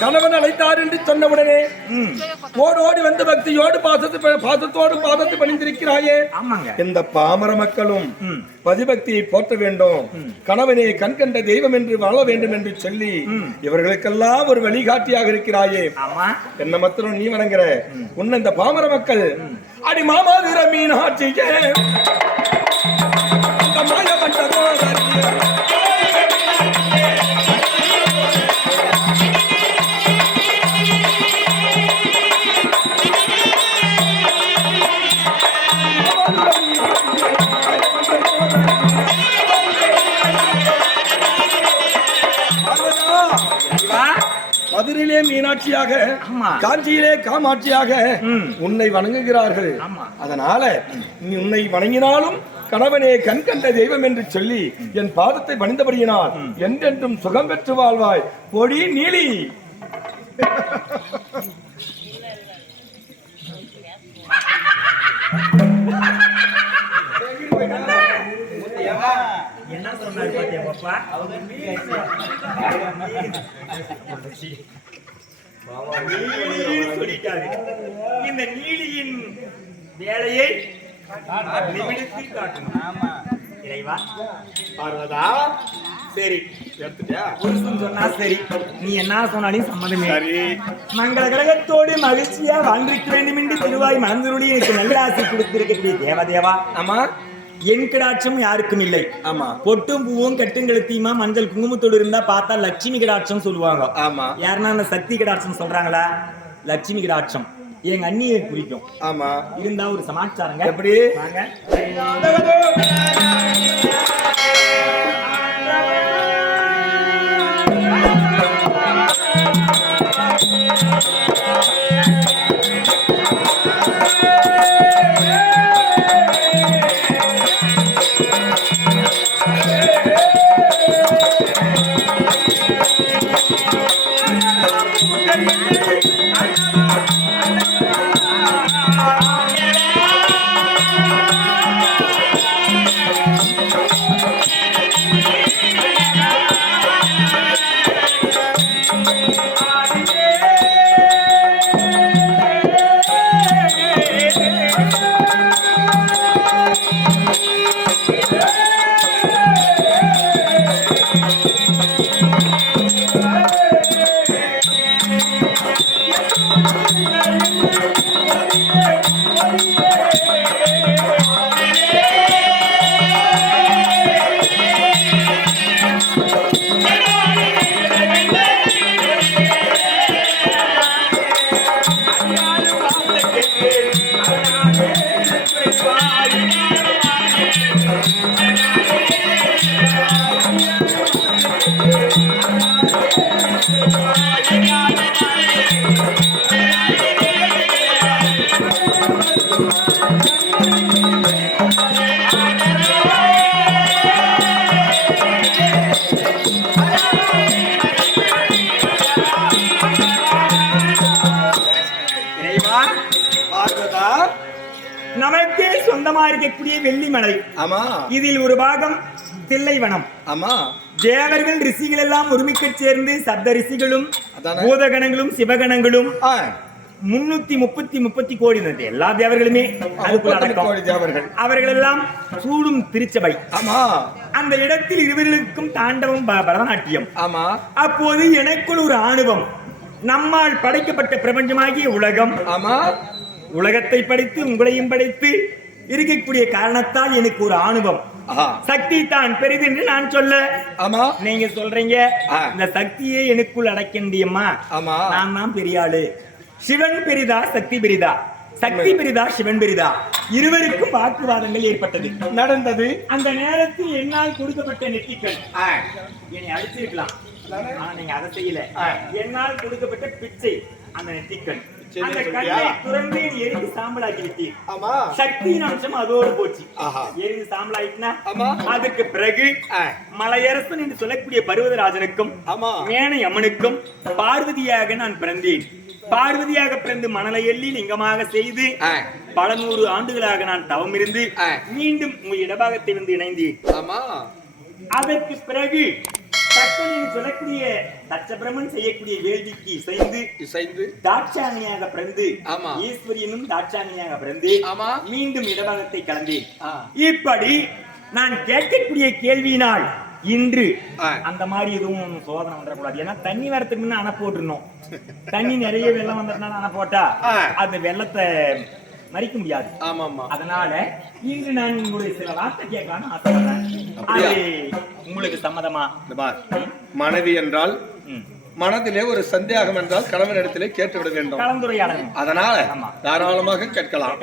கணவன் அழைத்தார் என்று சொன்னவுடனே ம். ஓடி ஓடி வந்து பக்தியோடு பாசத்து பாசத்தோடு பாதத்து பணிந்திருக்கிறாயே. இந்த பாமர மக்களும். பதிபக்தியை போற்ற வேண்டும். கணவனே கண் கண்ட தெய்வம் என்று வாழ வேண்டும் என்று சொல்லி இவர்களுக்கெல்லாம் ஒரு வழிகாட்டியாக இருக்கிறாயே. என்ன மாத்திரம் நீ வணங்குற? உன்னை இந்த பாமர மக்கள் அடி மாமாதிர மீனாட்சியே. அந்த மாயவட்ட மதுரையிலே மீனாட்சியாக. காஞ்சியிலே காமாட்சியாக. உன்னை வணங்குகிறார்கள். அதனால நீ உன்னை வணங்கினாலும் கணவனே கண் கண்ட தெய்வம் என்று சொல்லி என் பாதத்தை பணிந்தபடியினால் என்றென்றும் சுகம் பெற்று வாழ்வாய் பொடி நீலி என்ன சொன்னாரு பாத்தியா பாப்பா? சொல்லிட்டாரு. இந்த நீலியின் வேலையை நிமிடத்தில் காட்டணும். இறைவா. பார்வதா? சரி எடுத்துட்டியா? புருஷன் சொன்னா சரி. நீ என்ன சொன்னாலும் சம்மதமே. சரி. மங்கள கழகத்தோடு மகிழ்ச்சியா வாழ்ந்திருக்க வேண்டும் என்று திருவாய் மனந்தருடைய எனக்கு நல்ல ஆசை கொடுத்திருக்கக்கூடிய தேவதேவா ஆமா. என் கிடாட்சம் யாருக்கும் இல்லை. ஆமா. பொட்டும் பூவும் கட்டுங்கழுத்தியுமா மஞ்சள் குங்குமத்தோடு இருந்தா பார்த்தா லட்சுமி கிடாட்சம் சொல்லுவாங்க. ஆமா. யாருன்னா அந்த சக்தி கிடாட்சம் சொல்றாங்களா? லட்சுமி கிடாட்சம். எங்க அண்ணியை குறிக்கும். ஆமா. இருந்தா ஒரு சமாச்சாரங்க. எப்படி? வாங்க. பார்வதா? நமக்கே சொந்தமா இருக்கக்கூடிய வெள்ளிமலை ஆமா. இதில் ஒரு பாகம் தில்லைவனம். ஆமா. தேவர்கள் ரிஷிகள் எல்லாம் ஒருமிக்கச் சேர்ந்து சப்த ரிஷிகளும்? பூதகணங்களும் சிவகணங்களும் முன்னூத்தி முப்பத்தி முப்பத்தி கோடி எல்லா தேவர்களுமே அவர்கள் எல்லாம் சூடும் திருச்சபை. ஆமா. அந்த இடத்தில் இருவர்களுக்கும் தாண்டவம் பரதநாட்டியம். ஆமா. அப்போது எனக்குள் ஒரு ஆணவம். நம்மால் படைக்கப்பட்ட பிரபஞ்சமாகிய உலகம். ஆமா. உலகத்தை படைத்து உங்களையும் படைத்து இருக்கக்கூடிய காரணத்தால் எனக்கு ஒரு ஆணவம். சக்தி தான் பெரிது என்று நான் சொல்ல. ஆமா. நீங்க சொல்றீங்க. இந்த சக்தியை எனக்குள் அடக்கின்றியம்மா ஆமா. நான் தான் பெரிய ஆளு சிவன் பெரிதா சக்தி பெரிதா? சக்தி பெரிதா சிவன் பெரிதா? இருவருக்கும் வாக்குவாதங்கள் ஏற்பட்டது. நடந்தது. அந்த நேரத்தில் என்னால் கொடுக்கப்பட்ட ஆ, என்னை அழிச்சிருக்கலாம் ஆனா நீங்க அதை செய்யல. என்னால் கொடுக்கப்பட்ட பிச்சை. அந்த நெற்றிக்கண் சரி, அந்த சொல்றியா? கண்ணை துறந்து என் எரிந்து சாம்பலாக்கி விட்டீர் ஆமா சக்தியின் அம்சம் அதோடு போச்சு ஆஹா. எரிந்து சாம்பலாயிட்டுனா ஆமா. அதுக்கு பிறகு ஆ. மலையரசன் என்று சொல்லக்கூடிய பருவதராஜனுக்கும் ஆமா மேனை அம்மனுக்கும் பார்வதியாக நான் பிறந்தேன் பார்வதியாக பிறந்து மணலை எள்ளி லிங்கமாக செய்து. பல நூறு ஆண்டுகளாக நான் தவம் இருந்து. மீண்டும் உங்கள் இடபாகத்தை வந்து இணைந்தேன் அதற்கு பிறகு சொல்லக்கூடிய தச்சபிரமன் செய்யக்கூடிய வேள்விக்கு இசைந்து இசைந்து பிறந்து ஆமா. ஈஸ்வரியனும் தாட்சாணியாக பிறந்து ஆமா. மீண்டும் இடபாகத்தை கலந்தேன். இப்படி நான் கேட்கக்கூடிய கேள்வியினால் இன்று. அந்த மாதிரி எதுவும் சோதனை வந்துடக்கூடாது ஏன்னா தண்ணி வரத்துக்கு முன்ன அணை போட்டுருணும் தண்ணி நிறைய வெள்ளம் வந்ததுனால அணை போட்டா. அது வெள்ளத்தை மறிக்க முடியாது. ஆமா ஆமா அதனால இன்று நான் உங்களுடைய சில வார்த்தை ஆசைப்படுறேன்? அது உங்களுக்கு சம்மதமா? மனைவி என்றால். மனதிலே ஒரு சந்தேகம் என்றால் கணவனிடத்திலே கேட்டுவிட வேண்டும். கலந்துரையாடணும் அதனால. தாராளமாக கேட்கலாம்.